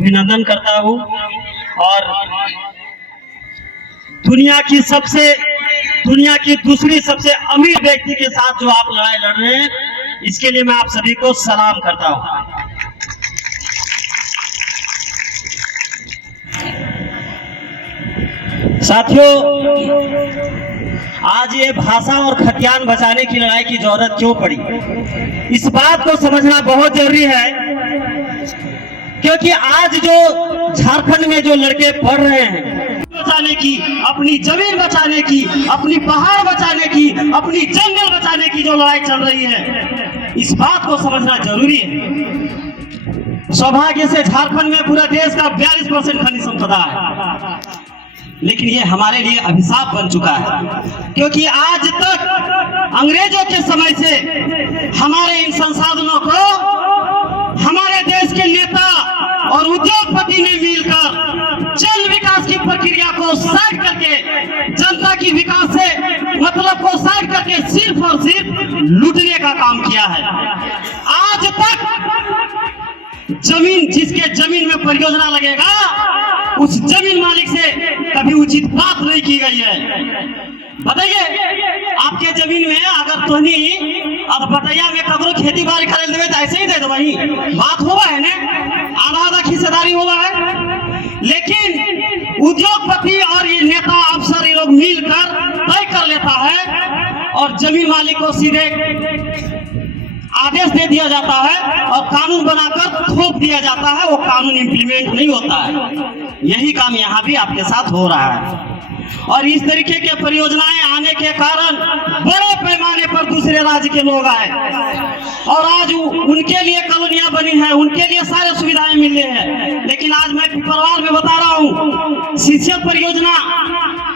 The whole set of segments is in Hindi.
अभिनंदन करता हूँ। और दुनिया की दूसरी सबसे अमीर व्यक्ति के साथ जो आप लड़ाई लड़ रहे हैं, इसके लिए मैं आप सभी को सलाम करता हूँ। साथियों, आज ये भाषा और खतियान बचाने की लड़ाई की जरूरत क्यों पड़ी, इस बात को समझना बहुत जरूरी है। क्योंकि आज जो झारखंड में जो लड़के पढ़ रहे हैं, बचाने की, अपनी जमीन बचाने की, अपनी पहाड़ बचाने की, अपनी जंगल बचाने की जो लड़ाई चल रही है, इस बात को समझना जरूरी है। सौभाग्य से झारखंड में पूरा देश का 42% खनिज संपदा है, लेकिन ये हमारे लिए अभिशाप बन चुका है। क्योंकि आज तक अंग्रेजों के समय से हमारे इन संसाधनों को हमारे देश के नेता और उद्योगपति ने मिलकर जल विकास की प्रक्रिया को साइड करके, जनता की विकास से मतलब को साइड करके सिर्फ और सिर्फ लूटने का काम किया है। आज तक जमीन, जिसके जमीन में परियोजना लगेगा, उस जमीन मालिक से कभी उचित बात नहीं की गई है। बताइए, आपके जमीन में अगर तोहनी और बटैया में ककरो खेती बाड़ी करे देवे तो ऐसे ही दे दो, वही बात हुआ है ना, आधा आधा हिस्सेदारी हुआ है। लेकिन उद्योगपति और ये नेता अफसर ये लोग मिलकर तय कर लेता है और जमीन मालिक को सीधे आदेश दे दिया जाता है और कानून बनाकर थोप दिया जाता है। वो कानून इंप्लीमेंट नहीं होता है। यही काम यहाँ भी आपके साथ हो रहा है। और इस तरीके के परियोजनाएं आने के कारण बड़े पैमाने पर दूसरे राज्य के लोग आए और आज उनके लिए कॉलोनियां बनी है, उनके लिए सारे सुविधाएं मिल रही है। लेकिन आज मैं पिपरवार में बता रहा हूँ, सीसीएल परियोजना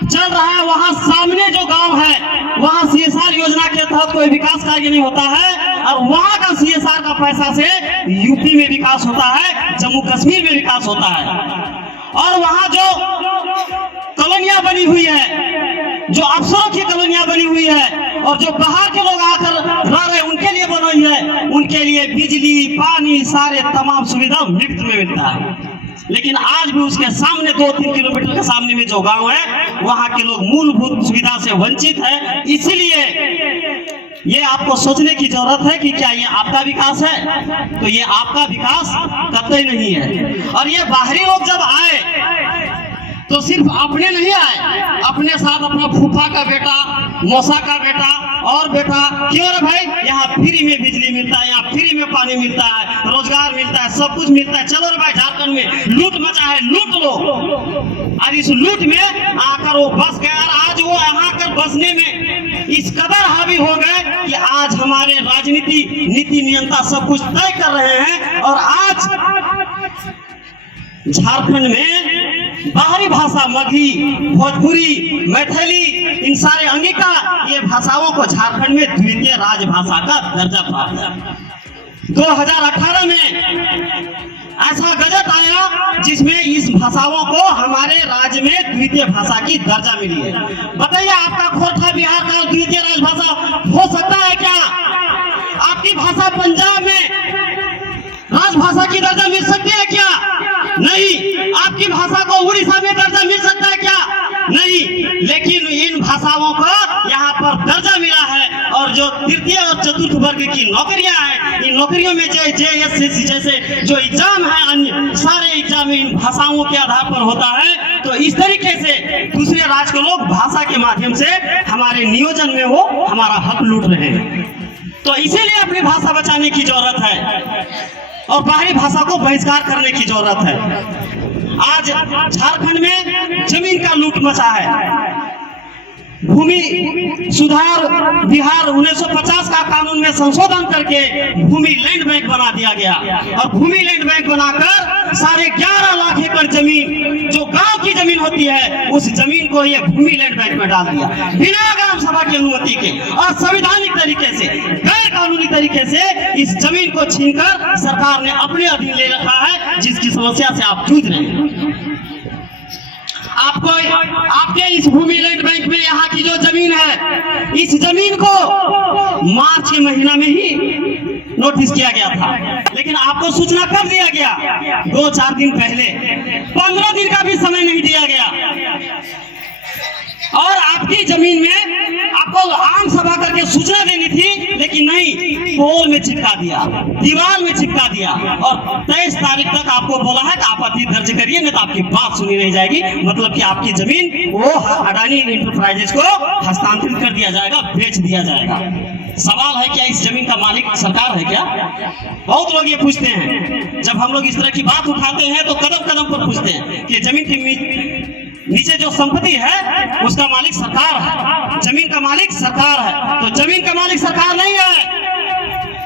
चल रहा है, वहाँ सामने जो गांव है वहाँ सीएसआर योजना के तहत कोई विकास कार्य नहीं होता है और वहाँ का सीएसआर का पैसा से यूपी में विकास होता है, जम्मू कश्मीर में विकास होता है। और वहाँ जो कॉलोनियां बनी हुई है, जो अफसरों की कॉलोनियां बनी हुई है और जो बाहर के लोग आकर रह रहे हैं उनके लिए बनी हुई है, उनके लिए बिजली, पानी, सारे तमाम सुविधा मुफ्त में मिलता है। लेकिन आज भी उसके सामने 2-3 किलोमीटर के सामने में जो गांव है, वहां के लोग मूलभूत सुविधा से वंचित है। इसीलिए ये आपको सोचने की जरूरत है कि क्या ये आपका विकास है? तो ये आपका विकास कतई नहीं है। और ये बाहरी लोग जब आए तो सिर्फ अपने नहीं आए, अपने साथ अपना फूफा का बेटा, मौसा का बेटा और बेटा। क्यों रे भाई, यहाँ फ्री में बिजली मिलता है, यहाँ फ्री में पानी मिलता है, रोजगार मिलता है, सब कुछ मिलता है। चलो रे भाई, झारखंड में लूट मचा है, लूट लो। और इस लूट में आकर वो बस गए और आज वो यहाँ आकर बसने में इस कदर हावी हो गए कि आज हमारे राजनीति, नीति नियंता सब कुछ तय कर रहे हैं। और आज झारखंड में बाहरी भाषा मगही, भोजपुरी, मैथिली, इन सारे अंगिका, ये भाषाओं को झारखंड में द्वितीय राजभाषा का दर्जा प्राप्त है। 2018 में ऐसा गजट आया जिसमें इस भाषाओं को हमारे राज्य में द्वितीय भाषा की दर्जा मिली है। बताइए, आपका खोरठा बिहार का द्वितीय राजभाषा हो सकता है क्या? आपकी भाषा पंजाब में राजभाषा की दर्जा मिल सकती है क्या? नहीं। आपकी भाषा को उड़ीसा में दर्जा मिल सकता है क्या? नहीं। लेकिन इन भाषाओं को यहाँ पर दर्जा मिला है। और जो तृतीय और चतुर्थ वर्ग की नौकरियां हैं, इन नौकरियों में JSC जैसे जो एग्जाम है, अन्य सारे एग्जाम इन भाषाओं के आधार पर होता है। तो इस तरीके से दूसरे राज्य के लोग भाषा के माध्यम से हमारे नियोजन में वो हमारा हक लूट रहे हैं। तो इसीलिए अपनी भाषा बचाने की जरूरत है और बाहरी भाषा को बहिष्कार करने की जरूरत है। आज झारखंड में जमीन का लूट मचा है। भूमि सुधार बिहार 1950 का कानून में संशोधन करके भूमि लैंड बैंक बना दिया गया और भूमि लैंड बैंक बनाकर 11.5 लाख एकड़ जमीन जो गांव की जमीन होती है, उस जमीन को ये भूमि लैंड बैंक में डाल दिया बिना ग्राम सभा की अनुमति के और संवैधानिक तरीके से, गैर कानूनी तरीके से इस जमीन को छीनकर सरकार ने अपने अधीन ले रखा है, जिसकी समस्या से आप जूझ रहे हैं। आपको आपके इस भूमि लैंड बैंक में यहाँ की जो जमीन है, इस जमीन को मार्च के महीना में ही नोटिस किया गया था, लेकिन आपको सूचना कब दिया गया? 2-4 दिन पहले। 15 दिन का भी समय नहीं दिया गया। और आपकी जमीन में आपको आम सभा करके सूचना देनी थी, लेकिन नहीं, पोल में चिपका दिया, दीवार में चिपका दिया और 23 तारीख तक आपको बोला है कि आपत्ति दर्ज करिए, नहीं तो आपकी बात सुनी नहीं जाएगी। मतलब कि आपकी जमीन वो अडानी इंटरप्राइजेज को हस्तांतरित कर दिया जाएगा, बेच दिया जाएगा। सवाल है क्या इस जमीन का मालिक सरकार है क्या? बहुत लोग ये पूछते हैं। जब हम लोग इस तरह की बात उठाते हैं तो कदम कदम पर पूछते हैं कि जमीन के नीचे जो संपत्ति है उसका मालिक सरकार है, जमीन का मालिक सरकार है। तो जमीन का मालिक सरकार नहीं है।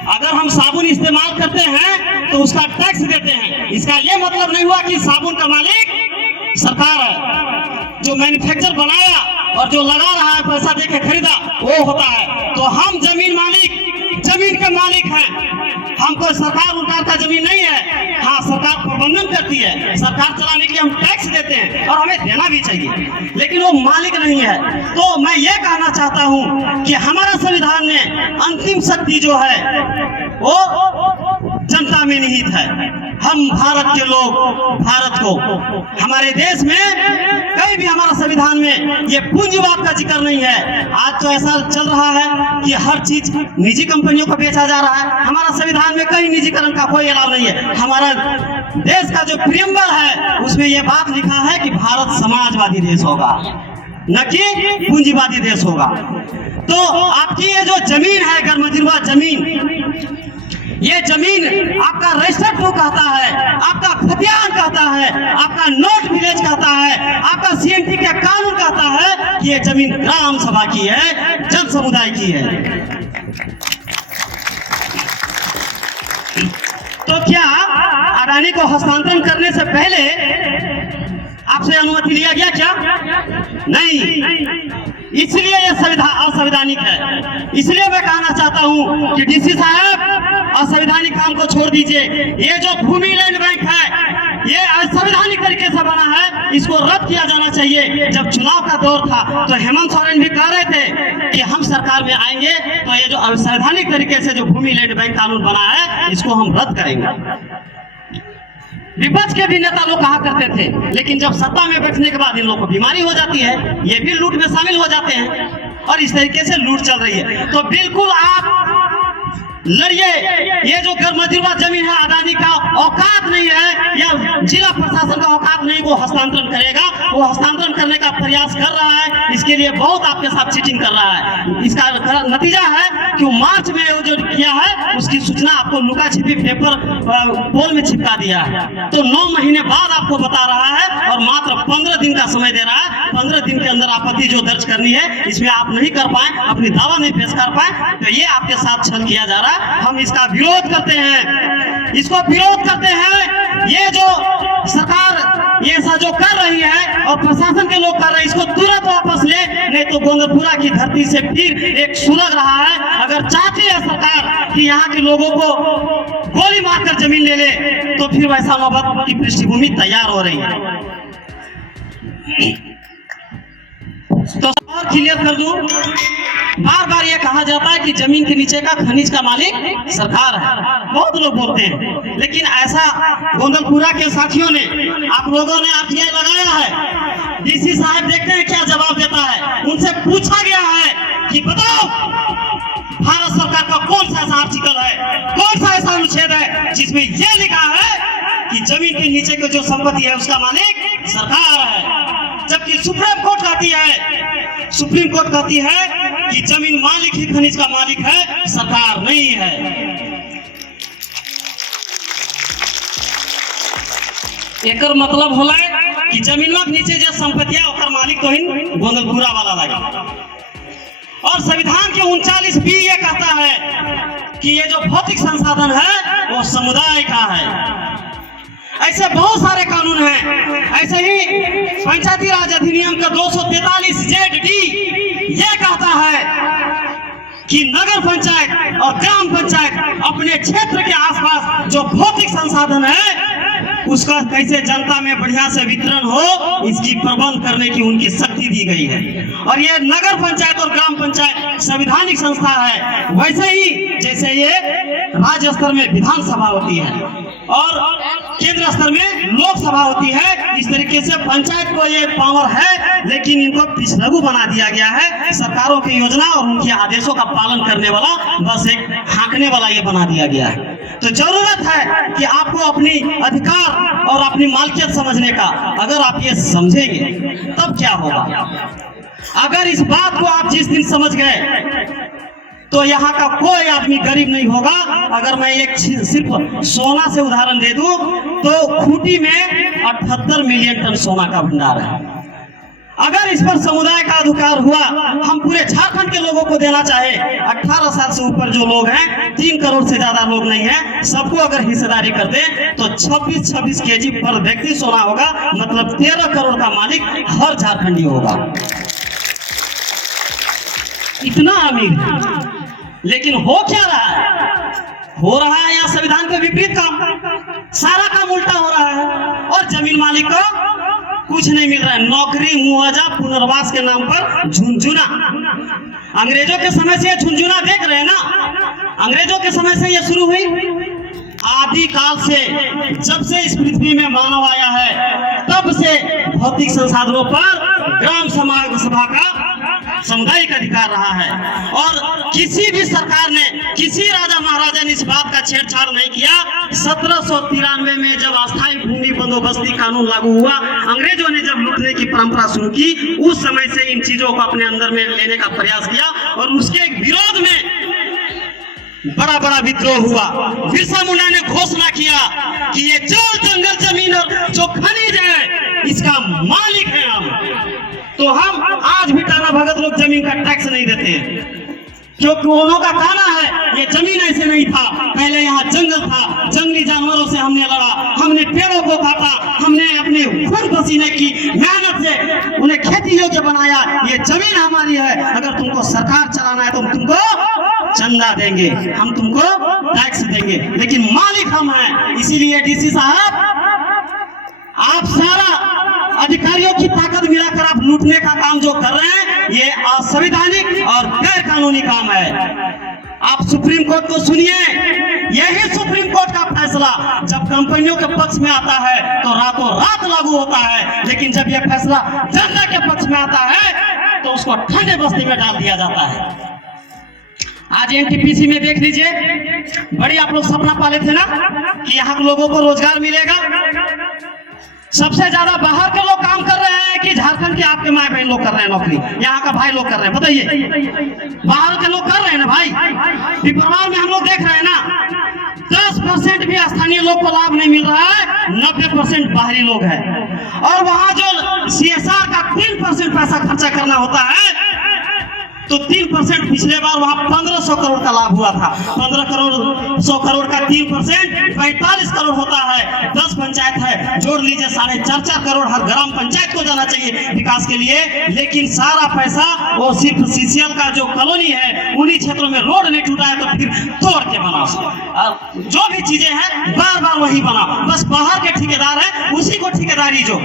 अगर हम साबुन इस्तेमाल करते हैं तो उसका टैक्स देते हैं, इसका ये मतलब नहीं हुआ कि साबुन का मालिक सरकार है। जो मैन्युफैक्चर बनाया और जो लगा रहा है, पैसा देके खरीदा, वो होता है। तो हम जमीन मालिक, जमीन के मालिक हैं। हमको सरकार उनकार का जमीन नहीं है। हाँ, सरकार प्रबंधन करती है, सरकार चलाने के लिए हम टैक्स देते हैं और हमें देना भी चाहिए, लेकिन वो मालिक नहीं है। तो मैं ये कहना चाहता हूँ कि हमारा संविधान में अंतिम शक्ति जो है वो जनता में निहित है। हम भारत के लोग, भारत को, हमारे देश में कहीं भी हमारा संविधान में ये पूंजीवाद का जिक्र नहीं है। आज तो ऐसा चल रहा है कि हर चीज निजी कंपनियों को बेचा जा रहा है। हमारा संविधान में कहीं निजीकरण का कोई अलाव नहीं है। हमारा देश का जो प्रियम्बल है उसमें ये बात लिखा है कि भारत समाजवादी देश होगा, न कि पूंजीवादी देश होगा। तो आपकी ये जो जमीन है, गैरमजुर्वा जमीन, ये जमीन आपका रजिस्टर्ड बुक कहता है, आपका खतियान कहता है, आपका नोट विलेज कहता है, आपका सीएमटी का कानून कहता है कि ये जमीन ग्राम सभा की है, जन समुदाय की है। तो क्या अडानी को हस्तांतरण करने से पहले आपसे अनुमति लिया गया क्या? नहीं। इसलिए यह असंवैधानिक है। इसलिए मैं कहना चाहता हूं कि डीसी साहब, असंवैधानिक काम को छोड़ दीजिए। ये जो भूमि लैंड बैंक है ये असंवैधानिक तरीके से बना है, इसको रद्द किया जाना चाहिए। जब चुनाव का दौर था तो हेमंत सोरेन भी कह रहे थे कि हम सरकार में आएंगे तो ये जो असंवैधानिक तरीके से जो भूमि लैंड बैंक कानून बना है इसको हम रद्द करेंगे। विपक्ष के भी नेता लोग कहा करते थे, लेकिन जब सत्ता में बैठने के बाद इन लोगों को बीमारी हो जाती है, ये भी लूट में शामिल हो जाते हैं और इस तरीके से लूट चल रही है। तो बिल्कुल आप लड़िए। ये जो गैरमजुर्वा जमीन है अडानी का औकात नहीं है, या जिला प्रशासन का औकात नहीं, वो हस्तांतरण करेगा। वो हस्तांतरण करने का प्रयास कर रहा है, इसके लिए बहुत आपके साथ चीटिंग कर रहा है। इसका नतीजा है कि मार्च में वो जो किया है उसकी सूचना आपको लुका छिपी पेपर पोल में चिपका दिया है। तो 9 महीने बाद आपको बता रहा है और मात्र 15 दिन का समय दे रहा है। 15 दिन के अंदर आपत्ति जो दर्ज करनी है, इसमें आप नहीं कर पाए, अपनी दावा नहीं पेश कर पाए, तो ये आपके साथ छल किया जा रहा है। हम इसका विरोध करते हैं, इसको विरोध करते हैं। ये जो सरकार ये ऐसा जो कर रही है और प्रशासन के लोग कर रहे हैं, इसको तुरंत वापस ले, नहीं तो गोंदलपुरा की धरती से फिर एक सुलग रहा है। अगर चाहती है सरकार कि यहाँ के लोगों को गोली मारकर जमीन ले ले, तो फिर वैसा नौबत की पृष्ठभूमि तैयार हो रही है। तो और क्लियर कर दूं, बार बार ये कहा जाता है कि जमीन के नीचे का खनिज का मालिक सरकार है, बहुत लोग बोलते हैं, लेकिन ऐसा गोंदलपुरा के साथियों ने, आप लोगों ने आरटीआई लगाया है। डीसी साहब देखते हैं क्या जवाब देता है। उनसे पूछा गया है कि बताओ भारत सरकार का कौन सा ऐसा आर्टिकल है, कौन सा ऐसा अनुच्छेद है जिसमें यह लिखा है कि जमीन के नीचे की जो संपत्ति है उसका मालिक सरकार है। जबकि सुप्रीम कोर्ट कहती है कि जमीन मालिक ही खनिज का मालिक है, सरकार नहीं है। एकर मतलब होला कि जमीनवा के नीचे जो संपत्तियां ओकर मालिक तो ही गोंदलपुरा वाला लगा। और संविधान के 39B ये कहता है कि ये जो भौतिक संसाधन है वो समुदाय का है। ऐसे बहुत सारे कानून हैं। ऐसे ही पंचायती राज अधिनियम का 243ZD ये कहता है कि नगर पंचायत और ग्राम पंचायत अपने क्षेत्र के आसपास जो भौतिक संसाधन है उसका कैसे जनता में बढ़िया से वितरण हो, इसकी प्रबंध करने की उनकी शक्ति दी गई है। और ये नगर पंचायत और ग्राम पंचायत संवैधानिक संस्था है, वैसे ही जैसे ये राज्य स्तर में विधानसभा होती है और केंद्र स्तर में लोकसभा होती है, इस तरीके से पंचायत को ये पावर है, लेकिन इनको पिछलगू बना दिया गया है। सरकारों की योजना और उनके आदेशों का पालन करने वाला बस एक हाँकने वाला ये बना दिया गया है। तो जरूरत है कि आपको अपनी अधिकार और अपनी मालकियत समझने का। अगर आप ये समझेंगे तब क्या होगा। अगर इस बात को आप जिस दिन समझ गए तो यहाँ का कोई आदमी गरीब नहीं होगा। अगर मैं एक सिर्फ सोना से उदाहरण दे दूं तो खूंटी में 78 मिलियन टन सोना का भंडार है। अगर इस पर समुदाय का अधिकार हुआ, हम पूरे झारखंड के लोगों को देना चाहे, 18 साल से ऊपर जो लोग हैं, 3 करोड़ से ज्यादा लोग नहीं हैं, सबको अगर हिस्सेदारी कर दे तो 26 केजी पर व्यक्ति सोना होगा, मतलब 13 करोड़ का मालिक हर झारखंडी होगा। इतना अमीर है। लेकिन हो क्या रहा है? हो रहा है यहाँ संविधान के विपरीत काम, सारा काम उल्टा हो रहा है और जमीन मालिक को कुछ नहीं मिल रहा है। नौकरी, मुआवजा, पुनर्वास के नाम पर झुनझुना। अंग्रेजों के समय से झुनझुना देख रहे हैं ना, अंग्रेजों के समय से ये शुरू हुई। आदि काल से, जब से इस पृथ्वी में मानव आया है, तब से भौतिक संसाधनों पर ग्राम समाज सभा का सामुदायिक अधिकार रहा है और किसी भी सरकार ने, किसी राजा महाराजा ने इस बात का छेड़छाड़ नहीं किया। 1793 में जब अस्थायी भूमि बंदोबस्ती कानून लागू हुआ, अंग्रेजों ने जब लूटने की परंपरा शुरू की, उस समय से इन चीजों को अपने अंदर में लेने का प्रयास किया और उसके विरोध में बड़ा बड़ा विद्रोह हुआ। बिरसा मुंडा ने घोषणा किया कि ये जल, जंगल, जमीन और जो खनिज है, इसका मालिक है हम। तो हम आज भी टाना भगत लोग जमीन का टैक्स नहीं देते हैं, क्योंकि उन्हों का कहना है ये जमीन ऐसे नहीं था, पहले यहाँ जंगल था, जंगली जानवरों से हमने लड़ा, हमने पेड़ों को काटा, हमने अपने खून पसीने की मेहनत से उन्हें खेती योग्य बनाया, ये जमीन हमारी है। अगर तुमको सरकार चलाना है तो हम तुमको चंदा देंगे, हम तुमको टैक्स देंगे, लेकिन मालिक हम हैं। इसीलिए डीसी साहब, आप सारा अधिकारियों की ताकत मिलाकर आप लूटने का काम जो कर रहे हैं, ये असंवैधानिक और गैर कानूनी काम है। आप सुप्रीम कोर्ट को सुनिए, यही सुप्रीम कोर्ट का फैसला जब कंपनियों के पक्ष में आता है तो रातों रात लागू होता है, लेकिन जब यह फैसला जनता के पक्ष में आता है तो उसको ठंडे बस्ती में डाल दिया जाता है। आज एनटीपीसी में देख लीजिए, बड़ी आप लोग सपना पाले थे ना कि यहाँ के लोगों को रोजगार मिलेगा। सबसे ज्यादा बाहर के लोग काम कर रहे हैं कि झारखंड के आपके माए बहन लोग कर रहे हैं नौकरी, यहाँ का भाई लोग कर रहे हैं? बताइए, बाहर के लोग कर रहे हैं ना भाई। पिपरवार में हम लोग देख रहे हैं ना, 10% भी स्थानीय लोग को लाभ नहीं मिल रहा है, 90% बाहरी लोग हैं। और वहाँ जो CSR का 3% पैसा खर्चा करना होता है, तो 3% पिछले बार वहां 1500 करोड़ का लाभ हुआ था। 15 करोड़ 100 करोड़ का 3% 45 करोड़ होता है। 10 पंचायत है, जोड़ लीजिए 4.5 करोड़ हर ग्राम पंचायत को जाना चाहिए विकास के लिए। लेकिन सारा पैसा वो सिर्फ CCL का जो कॉलोनी है, उन्हीं क्षेत्रों में रोड नहीं टूटा है तो फिर तोड़ के बना, जो भी चीजें हैं बार बार वही बना। बस बाहर के ठेकेदार है, उसी को ठेकेदारी जो,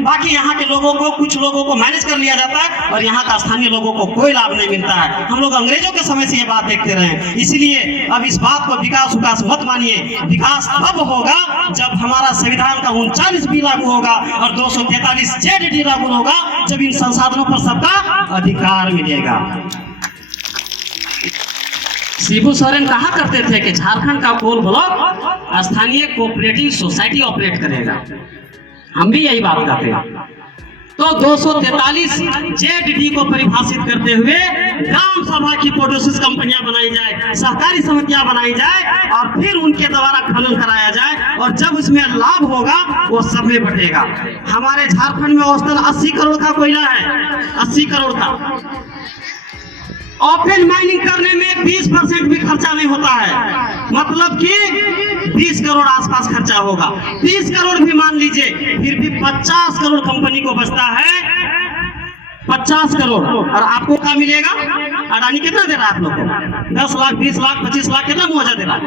बाकी यहाँ के लोगों को, कुछ लोगों को मैनेज कर लिया जाता है और यहाँ का स्थानीय लोगों को कोई लाभ नहीं मिलता है। हम लोग अंग्रेजों के समय से ये बात देखते रहे हैं। इसलिए अब इस बात को विकास मत मानिए। विकास तब होगा जब हमारा संविधान का 39 भी लागू होगा और 243 ZD लागू होगा, जब इन संसाधनों पर सबका अधिकार मिलेगा। शिबू सोरेन कहा करते थे कि झारखंड का कोल ब्लॉक स्थानीय कोऑपरेटिव सोसाइटी ऑपरेट करेगा। हम भी यही बात करते हैं। तो 243 ZD को परिभाषित करते हुए ग्राम सभा की प्रोड्यूसर्स कंपनियां बनाई जाए, सहकारी समितियां बनाई जाए और फिर उनके द्वारा खनन कराया जाए और जब उसमें लाभ होगा वो सब में बटेगा। हमारे झारखंड में औसतन 80 करोड़ का कोयला है, 80 करोड़ का। ओपन माइनिंग करने में 20% भी खर्चा नहीं होता है, मतलब कि 20 करोड़ आसपास खर्चा होगा। 30 करोड़ भी मान लीजिए, फिर भी 50 करोड़ कंपनी को बचता है। 50 करोड़ और आपको क्या मिलेगा? अडानी कितना दे रहा है आप लोग को? 10 लाख, 20 लाख, 25 लाख, कितना मुआवजा दे रहा है?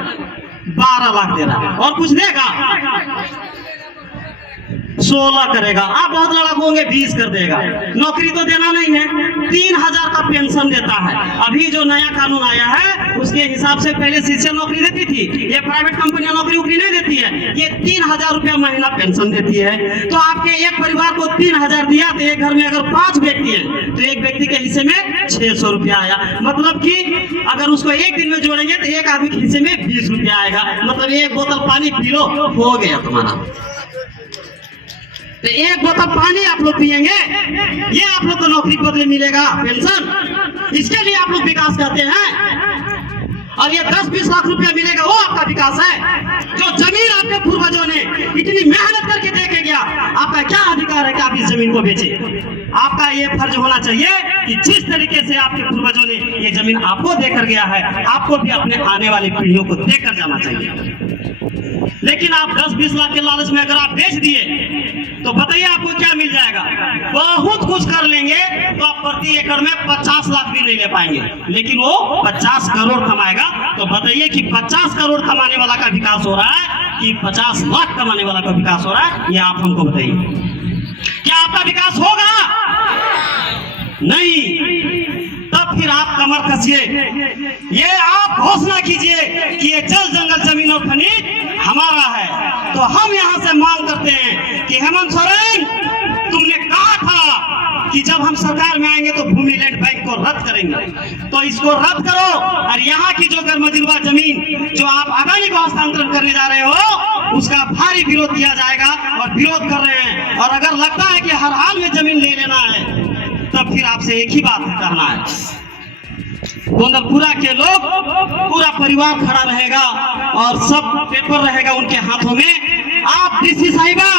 12 लाख दे रहा है। और कुछ देगा? 16 करेगा, आप बहुत लड़क होंगे 20 कर देगा। नौकरी तो देना नहीं है, 3000 का पेंशन देता है। अभी जो नया कानून आया है उसके हिसाब से पहले शिक्षक नौकरी देती थी, ये प्राइवेट कंपनियां नौकरी उकरी नहीं देती है, ये 3000 रुपया महीना पेंशन देती है। तो आपके एक परिवार को 3000 दिया, तो एक घर में अगर 5 व्यक्ति हैं तो एक व्यक्ति के हिस्से में 600 रुपया आया। मतलब कि अगर उसको एक दिन में जोड़ेंगे तो एक आदमी के हिस्से में 20 रुपया आएगा। मतलब एक बोतल पानी पी लो, हो गया तुम्हारा। तो एक बोतल पानी आप लोग पिएंगे, ये आप लोग को नौकरी बदले मिलेगा पेंशन, इसके लिए आप लोग विकास कहते हैं। और ये 10-20 लाख रुपया मिलेगा, वो आपका विकास है। जो जमीन आपके पूर्वजों ने इतनी मेहनत करके दे के गया, आपका क्या अधिकार है कि आप इस जमीन को बेचे? आपका ये फर्ज होना चाहिए कि जिस तरीके से आपके पूर्वजों ने ये जमीन आपको देकर गया है, आपको भी अपने आने वाली पीढ़ियों को देकर जाना चाहिए। लेकिन आप 10-20 लाख के लालच में अगर आप बेच दिए तो बताइए आपको क्या मिल जाएगा? बहुत कुछ कर लेंगे तो आप प्रति एकड़ में 50 लाख भी नहीं ले पाएंगे, लेकिन वो 50 करोड़ कमाएगा। तो बताइए कि 50 करोड़ कमाने वाला का विकास हो रहा है कि 50 लाख कमाने वाला का विकास हो रहा है? ये आप हमको बताइए। क्या आपका विकास होगा? नहीं। तब फिर आप कमर कसिए, ये आप घोषणा कीजिए कि ये जल जंगल जमीन और खनिज हमारा है। तो हम यहाँ से मांग करते हैं कि हेमंत सोरेन, तुमने कहा था कि जब हम सरकार में आएंगे तो भूमि लैंड बैंक को रद्द करेंगे, तो इसको रद्द करो। और यहाँ की जो गैरमंजूरवा जमीन जो आप अदानी को हस्तांतरण करने जा रहे हो, उसका भारी विरोध किया जाएगा और विरोध कर रहे हैं। और अगर लगता है कि हर हाल में जमीन ले लेना है, तब फिर आपसे एक ही बात कहना है, गोंदलपुरा के लोग, पूरा परिवार खड़ा रहेगा और सब पेपर रहेगा उनके हाथों में। आप डीसी साहिबा,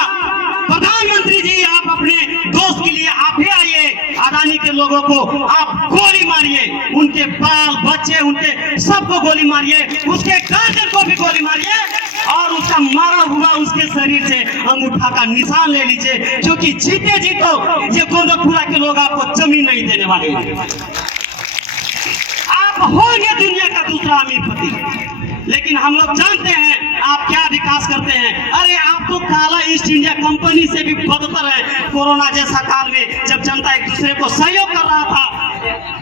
प्रधानमंत्री जी, आप अपने दोस्त के लिए आप भी आइए, अदानी के लोगों को आप गोली मारिए, उनके बाल बच्चे उनके सबको गोली मारिए, उसके गार्जियन को भी गोली मारिए और उसका मारा हुआ उसके शरीर से अंगूठा का निशान ले लीजिए, क्योंकि जीते जी तो ये गोंदलपुरा के लोग आपको जमीन नहीं देने वाले। आप होंगे दुनिया का दूसरा अमीरपति, लेकिन हम लोग जानते हैं आप क्या विकास करते हैं। अरे आप तो काला ईस्ट इंडिया कंपनी से भी बदतर है। कोरोना जैसा काल में जब जनता एक दूसरे को सहयोग कर रहा था,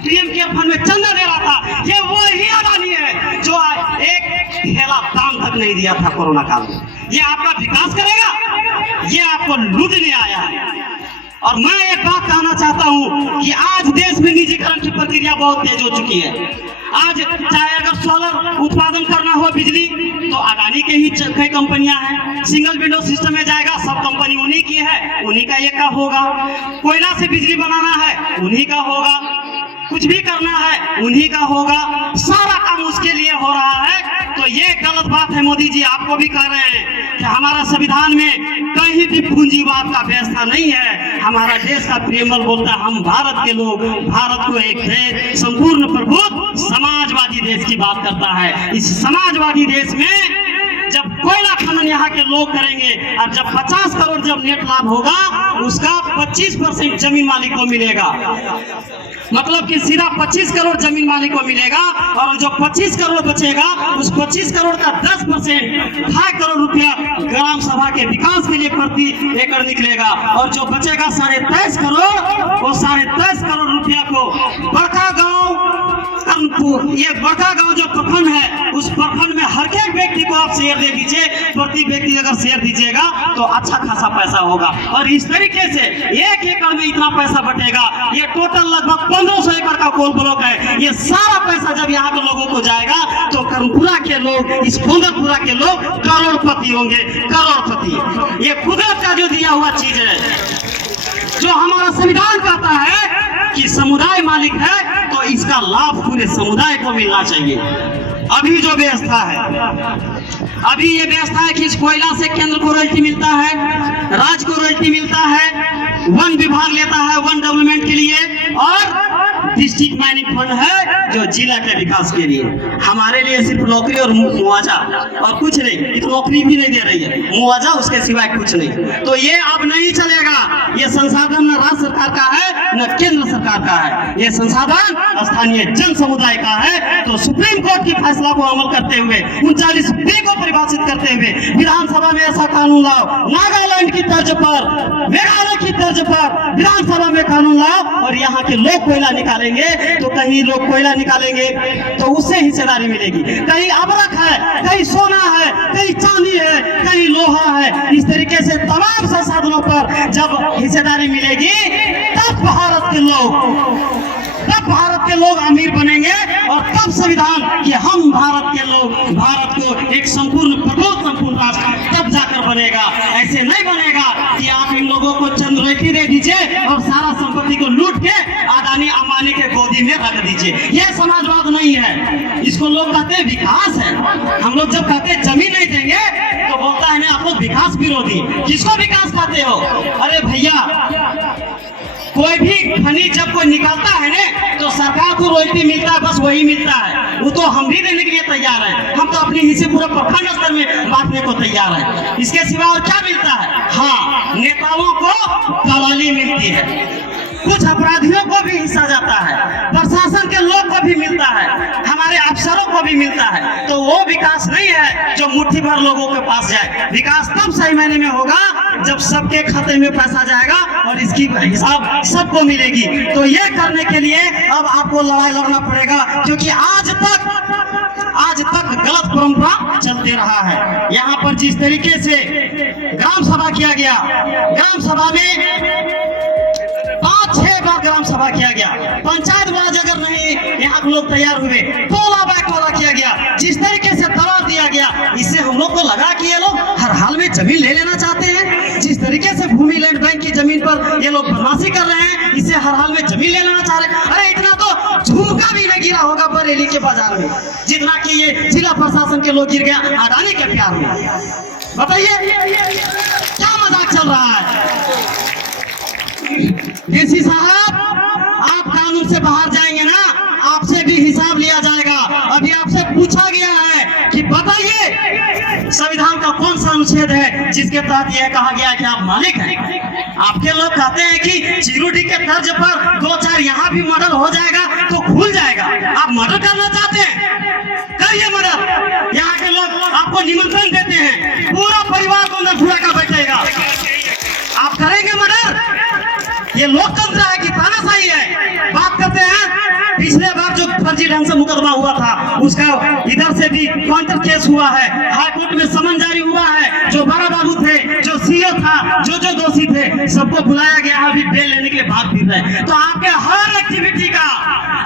पीएम केयर फंड में चंदा दे रहा था, ये वही अदानी है जो एक थैला दाम तक नहीं दिया था कोरोना काल में। ये आपका विकास करेगा? ये आपको लूटने आया है। और मैं एक बात कहना चाहता हूं कि आज देश में निजीकरण की प्रक्रिया बहुत तेज हो चुकी है। आज चाहे अगर सोलर उत्पादन करना हो बिजली, तो अदानी के ही कई कंपनियां हैं। सिंगल विंडो सिस्टम में जाएगा, सब कंपनी उन्हीं की है, उन्हीं का एक का होगा। कोयला से बिजली बनाना है, उन्हीं का होगा। कुछ भी करना है, उन्हीं का होगा। सारा काम उसके लिए हो रहा है। तो ये गलत बात है। मोदी जी आपको भी कह रहे हैं कि हमारा संविधान में कहीं भी पूंजीवाद का व्यवस्था नहीं है। हमारा देश का प्रेमल बोलता है हम भारत के लोग, भारत को एक देश, संपूर्ण प्रभुत्व समाजवादी देश की बात करता है। इस समाजवादी देश में जब कोयला खनन यहाँ के लोग करेंगे और जब 50 करोड़ जब नेट लाभ होगा, उसका 25% जमीन मालिक को मिलेगा। मतलब कि सीधा 25 करोड़ जमीन मालिक को मिलेगा और जो 25 करोड़ बचेगा, उस 25 करोड़ का 10% 2.5 करोड़ रुपया ग्राम सभा के विकास के लिए प्रति एकड़ निकलेगा। और जो बचेगा 23.5 करोड़, वो 23.5 करोड़ रुपया को बड़का गांव, ये बड़का गांव जो प्रखंड है, उस प्रखंड में हर एक व्यक्ति को आप शेयर दे दीजिए। प्रति व्यक्ति अगर शेयर दीजिएगा तो अच्छा खासा पैसा होगा। और इस तरीके से 1 एकड़ में इतना पैसा बटेगा। ये टोटल लगभग 1500 एकड़ का कोल ब्लॉक है। ये सारा पैसा जब यहाँ के लोगों को जाएगा तो कर्मपुरा के लोग, इस गोंदलपुरा के लोग करोड़पति होंगे, करोड़पति। ये कुदरत का जो दिया हुआ चीज है, जो हमारा संविधान कहता है कि समुदाय मालिक है, तो इसका लाभ पूरे समुदाय को मिलना चाहिए। अभी जो व्यवस्था है, अभी ये व्यवस्था है कि इस कोयला से केंद्र को रॉयल्टी मिलता है, राज्य को रॉयल्टी मिलता है, वन विभाग लेता है वन डेवलपमेंट के लिए, और डिस्ट्रिक्ट माइनिंग फंड है जो जिला के विकास के लिए, हमारे लिए सिर्फ नौकरी और मुआवजा और कुछ नहीं। तो नौकरी भी नहीं दे रही है, मुआवजा उसके सिवाय कुछ नहीं। तो ये अब नहीं चलेगा। ये संसाधन न राज्य सरकार का है न केंद्र सरकार का है, ये संसाधन स्थानीय जन समुदाय का है। तो सुप्रीम कोर्ट की फैसला को अमल करते हुए 39B को परिभाषित करते हुए विधानसभा में ऐसा कानून लाओ, नागालैंड की तर्ज पर, मेघालय की तर्ज पर विधानसभा में कानून लाओ। और यहाँ के लोग कोयला निकालेंगे तो कहीं लोग कोयला निकालेंगे तो उससे हिस्सेदारी मिलेगी। कहीं अबरक है, कहीं सोना है, कहीं चांदी है, कहीं लोहा है। इस तरीके से तमाम संसाधनों पर जब हिस्सेदारी मिलेगी तब भारत के लोग अमीर बनेंगे और तब संविधान कि हम भारत के लोग, भारत को एक संपूर्ण प्रबुद्ध संपूर्ण राष्ट्र तब जाकर बनेगा। ऐसे नहीं बनेगा कि आप इन लोगों को चंद रोटी दे दीजिए और सारा संपत्ति को लूट के अदानी अंबानी के गोदी में रख दीजिए। यह समाजवाद नहीं है, इसको लोग कहते हैं विकास है। हम लोग जब कहते हैं जमीन नहीं देंगे तो बोलता है ना आप लोग विकास विरोधी। किसको विकास कहते हो? अरे भैया, कोई भी खनिज जब कोई निकालता है ना तो सरकार को रॉयल्टी मिलता है, बस वही मिलता है। वो तो हम भी देने के लिए तैयार है, हम तो अपने हिस्से पूरा प्रखंड स्तर में बांटने को तैयार है। इसके सिवा और क्या मिलता है? हाँ, नेताओं को दलाली मिलती है, कुछ अपराधियों को भी हिस्सा जाता है, प्रशासन के लोग को भी मिलता है, हमारे अफसरों को भी मिलता है। तो वो विकास नहीं है जो मुट्ठी भर लोगों के पास जाए। विकास तब सही मायने में होगा जब सबके खाते में पैसा जाएगा और इसकी हिसाब सबको मिलेगी। तो ये करने के लिए अब आपको लड़ाई लड़ना पड़ेगा, क्योंकि आज तक गलत परंपरा चलते रहा है। यहाँ पर जिस तरीके से ग्राम सभा किया गया, ग्राम सभा में 5-6 बार ग्राम सभा किया गया, पंचायत राज अगर नहीं यहाँ के लोग तैयार हुए, टोला बैठोला किया गया, जिस तरीके से दबाव दिया गया, इससे हम लोग को लगा कि ये लोग हर हाल में जमीन ले लेना चाहते हैं। जिस तरीके से भूमि लैंड बैंक की जमीन पर ये लोग बदमाशी कर रहे हैं, इससे हर हाल में जमीन ले लेना चाह रहे हैं। अरे इतना तो झुमका भी नहीं गिरा होगा बरेली के बाजार में जितना कि ये जिला प्रशासन के लोग गिर गया अडानी के प्यार में। बताइए क्या मजाक चल रहा है? डीसी साहब, आप कानून से बाहर जाएंगे ना, आपसे भी हिसाब लिया जाएगा। अभी आपसे पूछा गया है कि बताइए संविधान का कौन सा अनुच्छेद है जिसके तहत यह कहा गया कि आप मालिक हैं। आपके लोग कहते हैं कि चिरोटी के तर्ज पर 2-4 यहाँ भी मर्डर हो जाएगा तो खुल जाएगा। आप मर्डर करना चाहते हैं, करिए मर्डर। यहाँ के लोग आपको निमंत्रण देते हैं, पूरा परिवार को अंदर घुरा कर बैठेगा। आप करेंगे मर्डर? ये लोकतंत्र है कि तानाशाही है? बात करते हैं पिछले बार जो फर्जी ढंग से मुकदमा हुआ था उसका इधर से भी काउंटर केस हुआ है, हाई कोर्ट में समन जारी हुआ है। जो बड़ा बाबू थे, जो सीओ था, जो दोषी थे, सबको बुलाया गया है, अभी बेल लेने के लिए भाग फिर रहे। तो आपके हर एक्टिविटी का,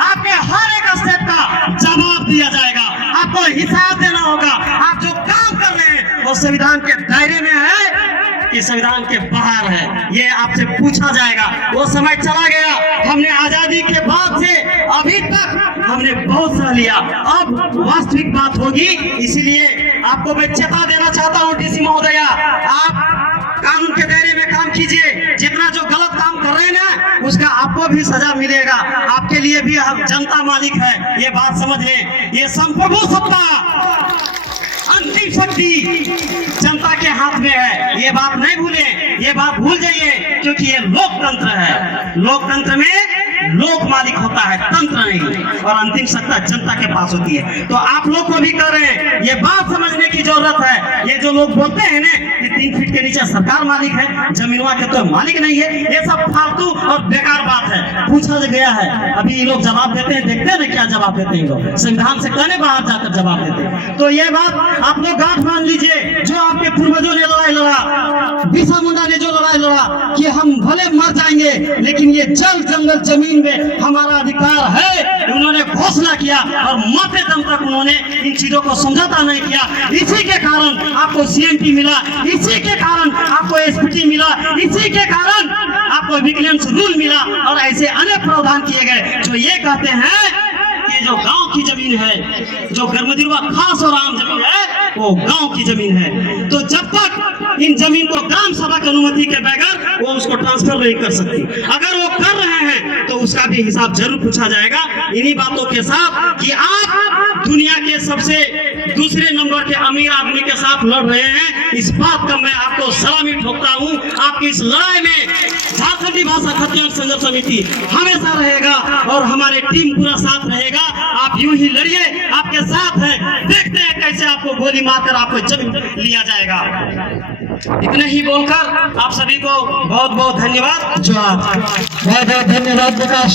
आपके हर एक स्टेप का जवाब दिया जाएगा, आपको हिसाब देना होगा। आप जो काम कर रहे हैं वो संविधान के दायरे में है कि संविधान के बाहर है, ये आपसे पूछा जाएगा। वो समय चला गया, हमने आजादी के बाद से अभी तक हमने बहुत सह लिया, अब वास्तविक बात होगी। इसीलिए आपको मैं चेता देना चाहता हूँ डीसी महोदया, आप कानून के दायरे में काम कीजिए। जितना जो गलत काम कर रहे हैं ना उसका आपको भी सजा मिलेगा। आपके लिए भी अब जनता मालिक है, ये बात समझ लें। ये संप्रभु सत्ता, अंतिम शक्ति जनता के हाथ में है, ये बात नहीं भूलें, ये बात भूल जाइए, क्योंकि ये लोकतंत्र है। लोकतंत्र में लोक मालिक होता है, तंत्र नहीं, और अंतिम सत्ता जनता के पास होती है। तो आप लोग को भी कर रहे हैं, ये बात समझने की जरूरत है। ये जो लोग बोलते हैं ना कि 3 फीट के नीचे सरकार मालिक है, जमीनवा के तो मालिक नहीं है, ये सब फालतू और बेकार बात है। पूछा गया है, अभी ये लोग जवाब देते हैं, देखते हैं ना क्या जवाब देते हैं लोग, संविधान से कहने बाहर जाकर जवाब देते हैं। तो ये बात आप लोग गांठ मान लीजिए, जो आपके पूर्वजों ने लड़ाई लड़ा, बिरसा मुंडा ने जो लड़ाई लड़ा कि हम भले मर जाएंगे लेकिन ये जल जंगल जमीन में हमारा अधिकार है, उन्होंने घोषणा किया और मरते दम तक उन्होंने इन चीजों को समझौता नहीं किया। इसी के कारण आपको सीएनटी मिला, इसी के कारण आपको एसपीटी मिला, इसी के कारण आपको विजिलेंस रूल मिला, और ऐसे अनेक प्रावधान किए गए जो ये कहते हैं कि जो गांव की जमीन है, जो गर्मदिरवा खास और आम जमीन है, वो गांव की जमीन है। तो जब तक इन जमीन को ग्राम सभा की अनुमति के बगैर वो उसको ट्रांसफर नहीं कर सकती। अगर वो कर रहे हैं तो उसका भी हिसाब जरूर पूछा जाएगा। इन्हीं बातों के साथ कि आप दुनिया के सबसे दूसरे नंबर के अमीर आदमी के साथ लड़ रहे हैं, इस बात का मैं आपको सलामी ठोकता हूं। आपकी इस लड़ाई में झारखंडी भाषा खतियान संघर्ष समिति हमेशा रहेगा और हमारे टीम पूरा साथ रहेगा। आप यूं ही लड़िए, आपके साथ है। देखते हैं कैसे आपको गोली मारकर आपको जमीन लिया जाएगा। इतने ही बोलकर आप सभी को बहुत बहुत धन्यवाद। बहुत बहुत धन्यवाद विकास।